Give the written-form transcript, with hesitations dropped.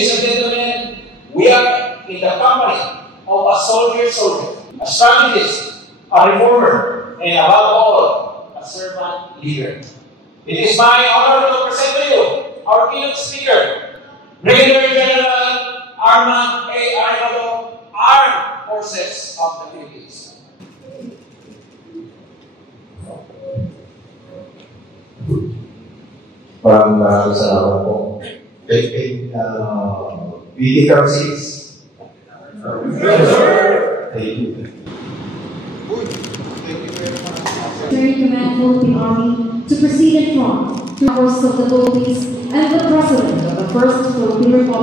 Ladies and gentlemen, we are in the company of a soldier, a strategist, a reformer, and above all, a servant leader. It is my honor to present to you our keynote speaker, Brigadier General Armand A. Armado, Armed Forces of the Philippines. Maraming salamat po. BT Currencies. Thank you. Military Command Philippine Army to proceed in front to the forces of the Philippines and the President of the First Philippine Republic.